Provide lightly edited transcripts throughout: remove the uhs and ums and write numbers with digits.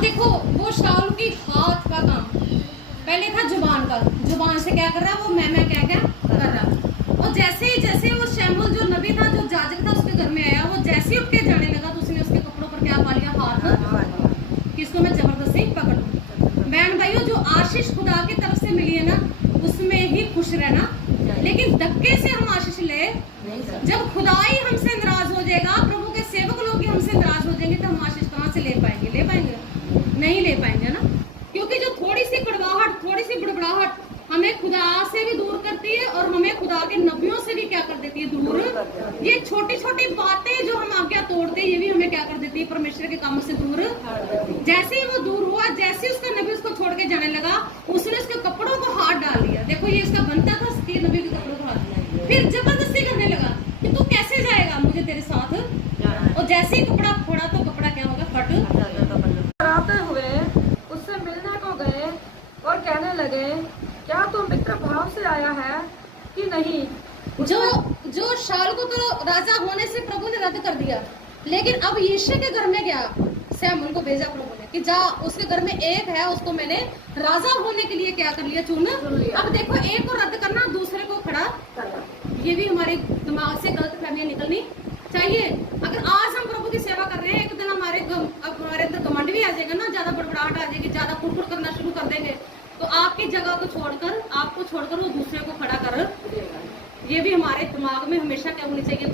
अब देखो वो शाउल की हाथ का काम पहले था जुबान का, जुबान से क्या कर रहा है वो मैं क्या क्या कर रहा। और जैसे वो शमूएल जो नबी था जो जाजक था उसके घर में आया, वो जैसे उठ के जाने लगा तो उसने उसके कपड़ों पर क्या पा लिया, हाथ, किसको मैं जबरदस्ती पकड़ लूं। बहन भाइयों, जो आशीष खुदा की तरफ से मिली है ना उसमें ही खुश रहना, लेकिन धक्के से हम आशीष ले, जब खुदा ही हमसे नाराज हो जाएगा, प्रभु के सेवक लोग ही हमसे नाराज हो जाएंगे तो हम आशीष कहां से ले पाएंगे? नहीं ले पाएंगे ना, क्योंकि जो थोड़ी सी कड़वाहट, थोड़ी सी बड़बड़ाहट हमें खुदा से भी दूर करती है और हमें खुदा के नबियों से भी क्या कर देती है, दूर। ये छोटी छोटी बातें जो हम आज्ञा तोड़ते हैं ये भी हमें क्या कर देती है, परमेश्वर के कामों से दूर। जैसे ही वो दूर हुआ, जैसे ही उसका नबी उसको छोड़ के जाने लगा, उसने उसके कपड़ों को हाथ डाल लिया। देखो ये इसका बनता था कि नबी के कपड़ों को हाथ, फिर जबरदस्ती करने लगा कि तू कैसे जाएगा मुझे तेरे साथ, और जैसे ही कपड़ा फोड़ा तो कपड़ा क्या होगा, फट। आते हुए उससे मिलने को गए और कहने लगे, क्या तू मित्र भाव से आया है कि नहीं? जो शाऊल को तो राजा होने से प्रभु ने रद्द कर दिया, लेकिन अब यीशु के घर में गया, शमूएल को भेजा प्रभु ने कि जा उसके घर में एक है, उसको मैंने राजा होने के लिए क्या कर लिया, चुन लिया। अब देखो एक को रद्द करना, दूसरे को खड़ा करना, ये भी हमारे दिमाग से गलत फहमियां निकलनी चाहिए। अगर आज हम प्रभु की सेवा कर रहे हैं, एक दिन हमारे अंदर घमंड भी आ जाएगा ना, ज्यादा बड़बड़ाहट आ जाएगी, ज्यादा कुड़कुड़ करना शुरू कर देंगे, तो आपकी जगह को छोड़कर, आपको छोड़कर वो दूसरे को खड़ा कर, ये भी हमारे दिमाग में हमेशा क्या होनी चाहिए,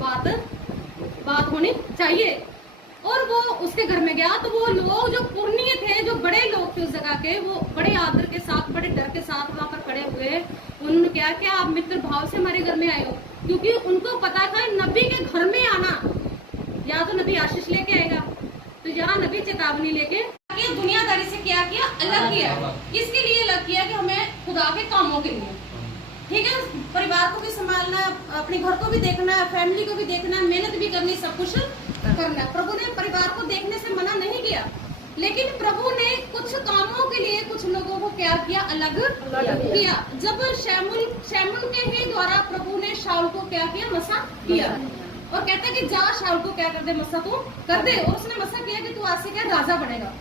बात होनी चाहिए। और वो उसके घर में गया तो वो लोग जो पुरनिये थे, जो बड़े लोग थे उस जगह के, वो बड़े आदर के साथ, बड़े डर के साथ वहां पर खड़े हुए। उन्होंने क्या आप मित्र भाव से हमारे घर में आए हो, क्योंकि उनको पता था नबी के घर में आना, या तो नबी आशीष लेके आएगा, तो यहाँ नबी चेतावनी लेके दुनियादारी से क्या किया, अलग किया। इसके लिए अलग किया कि हमें खुदा के कामों के लिए, ठीक है, परिवार को भी संभालना, अपने घर को भी देखना, फैमिली को भी देखना, मेहनत भी करनी, सब कुछ करना। प्रभु ने परिवार को देखने से मना नहीं किया, लेकिन प्रभु ने कुछ कामों के लिए कुछ लोगों को क्या किया, अलग किया। जब शमूएल के ही द्वारा प्रभु ने शाऊल को क्या किया, मसा किया, और कहता है कि जा शाऊल को क्या कर दे, मसा तू कर दे। और उसने मसा किया कि तू आज से क्या राजा बनेगा,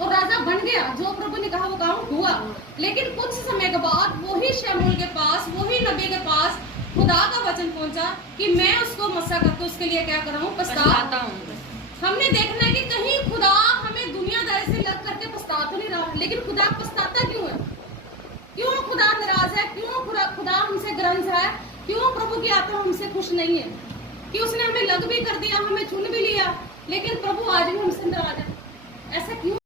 और राजा बन गया। जो प्रभु ने कहा वो काम हुआ। लेकिन कुछ समय के बाद वही शमूएल के पास, वही नबी के पास खुदा का वचन पहुंचा कि मैं उसको मसा करके उसके लिए क्या कर रहा हूँ, पछताता हूँ। हमने देखना है कि कहीं खुदा हमें दुनियादारी से लग करके पछता तो नहीं रहा, लेकिन खुदा पछताता क्यों है? क्यों खुदा नाराज है? क्यों खुदा हमसे ग्रंथ है? क्यों प्रभु की आत्मा हमसे खुश नहीं है? कि उसने हमें लग भी कर दिया, हमें चुन भी लिया, लेकिन प्रभु आज भी हमसे नाराज है, ऐसा क्यों?